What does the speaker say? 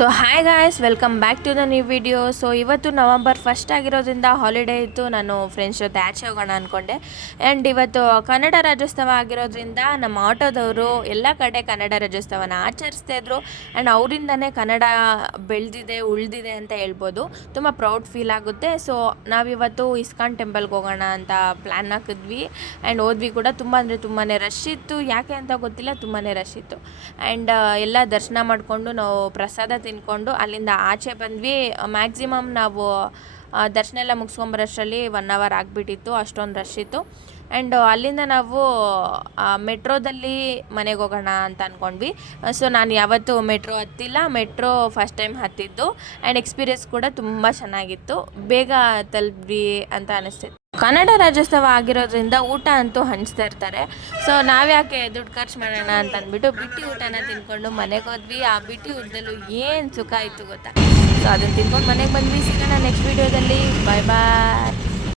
So hi guys, welcome back to the new video. So ಇವತ್ತು November first ಆಗಿರೋದ್ರಿಂದ holiday ಇತ್ತು. ನಾನು friends ಜೊತೆ ಆಚೆ ಹೋಗೋಣ ಅಂದ್ಕೊಂಡೆ. ಆ್ಯಂಡ್ ಇವತ್ತು ಕನ್ನಡ ರಾಜ್ಯೋತ್ಸವ ಆಗಿರೋದ್ರಿಂದ ನಮ್ಮ ಆಟೋದವರು ಎಲ್ಲ ಕಡೆ ಕನ್ನಡ ರಾಜ್ಯೋತ್ಸವನ ಆಚರಿಸ್ತಾ ಇದ್ರು. ಆ್ಯಂಡ್ ಅವರಿಂದನೇ ಕನ್ನಡ ಬೆಳೆದಿದೆ ಉಳಿದಿದೆ ಅಂತ ಹೇಳ್ಬೋದು. ತುಂಬ ಪ್ರೌಡ್ ಫೀಲ್ ಆಗುತ್ತೆ. ಸೊ ನಾವಿವತ್ತು ಇಸ್ಕಾನ್ ಟೆಂಪಲ್ಗೆ ಹೋಗೋಣ ಅಂತ ಪ್ಲ್ಯಾನ್ ಹಾಕಿದ್ವಿ. ಆ್ಯಂಡ್ ಹೋದ್ವಿ ಕೂಡ. ತುಂಬ ಅಂದರೆ ತುಂಬಾ ರಶ್ ಇತ್ತು. ಯಾಕೆ ಅಂತ ಗೊತ್ತಿಲ್ಲ, ತುಂಬಾ ರಶ್ ಇತ್ತು. ಆ್ಯಂಡ್ ಎಲ್ಲ ದರ್ಶನ ಮಾಡಿಕೊಂಡು ನಾವು ಪ್ರಸಾದ ತಿನ್ಕೊಂಡು ಅಲ್ಲಿಂದ ಆಚೆ ಬಂದ್ವಿ. ಮ್ಯಾಕ್ಸಿಮಮ್ ನಾವು ದರ್ಶನ ಎಲ್ಲ ಮುಗಿಸ್ಕೊಂಬರೋಷ್ಟರಲ್ಲಿ 1 ಅವರ್ ಆಗಿಬಿಟ್ಟಿತ್ತು, ಅಷ್ಟೊಂದು ರಶ್ ಇತ್ತು. ಆ್ಯಂಡ್ ಅಲ್ಲಿಂದ ನಾವು ಮೆಟ್ರೋದಲ್ಲಿ ಮನೆಗೆ ಹೋಗೋಣ ಅಂತ ಅಂದ್ಕೊಂಡ್ವಿ. ಸೊ ನಾನು ಯಾವತ್ತೂ ಮೆಟ್ರೋ ಹತ್ತಿಲ್ಲ, ಮೆಟ್ರೋ ಫಸ್ಟ್ ಟೈಮ್ ಹತ್ತಿದ್ದು. ಆ್ಯಂಡ್ ಎಕ್ಸ್ಪೀರಿಯನ್ಸ್ ಕೂಡ ತುಂಬ ಚೆನ್ನಾಗಿತ್ತು. ಬೇಗ ತಲುಪ್ವಿ ಅಂತ ಅನಿಸ್ತಿತ್ತು. ಕನ್ನಡ ರಾಜ್ಯೋತ್ಸವ ಆಗಿರೋದ್ರಿಂದ ಊಟ ಅಂತೂ ಹಂಚ್ತಾ ಇರ್ತಾರೆ. ಸೊ ನಾವ್ಯಾಕೆ ದುಡ್ಡು ಖರ್ಚು ಮಾಡೋಣ ಅಂತ ಅಂದ್ಬಿಟ್ಟು ಬಿಟ್ಟಿ ಊಟನ ತಿನ್ಕೊಂಡು ಮನೆಗೆ ಹೋದ್ವಿ. ಆ ಬಿಟ್ಟಿ ಊಟದಲ್ಲೂ ಏನು ಸುಖ ಇತ್ತು ಗೊತ್ತಾ. ಸೊ ಅದನ್ನು ತಿನ್ಕೊಂಡು ಮನೆಗೆ ಬಂದ್ವಿ. ಸಿಗೋಣ ನೆಕ್ಸ್ಟ್ ವೀಡಿಯೋದಲ್ಲಿ. ಬಾಯ್ ಬಾಯ್.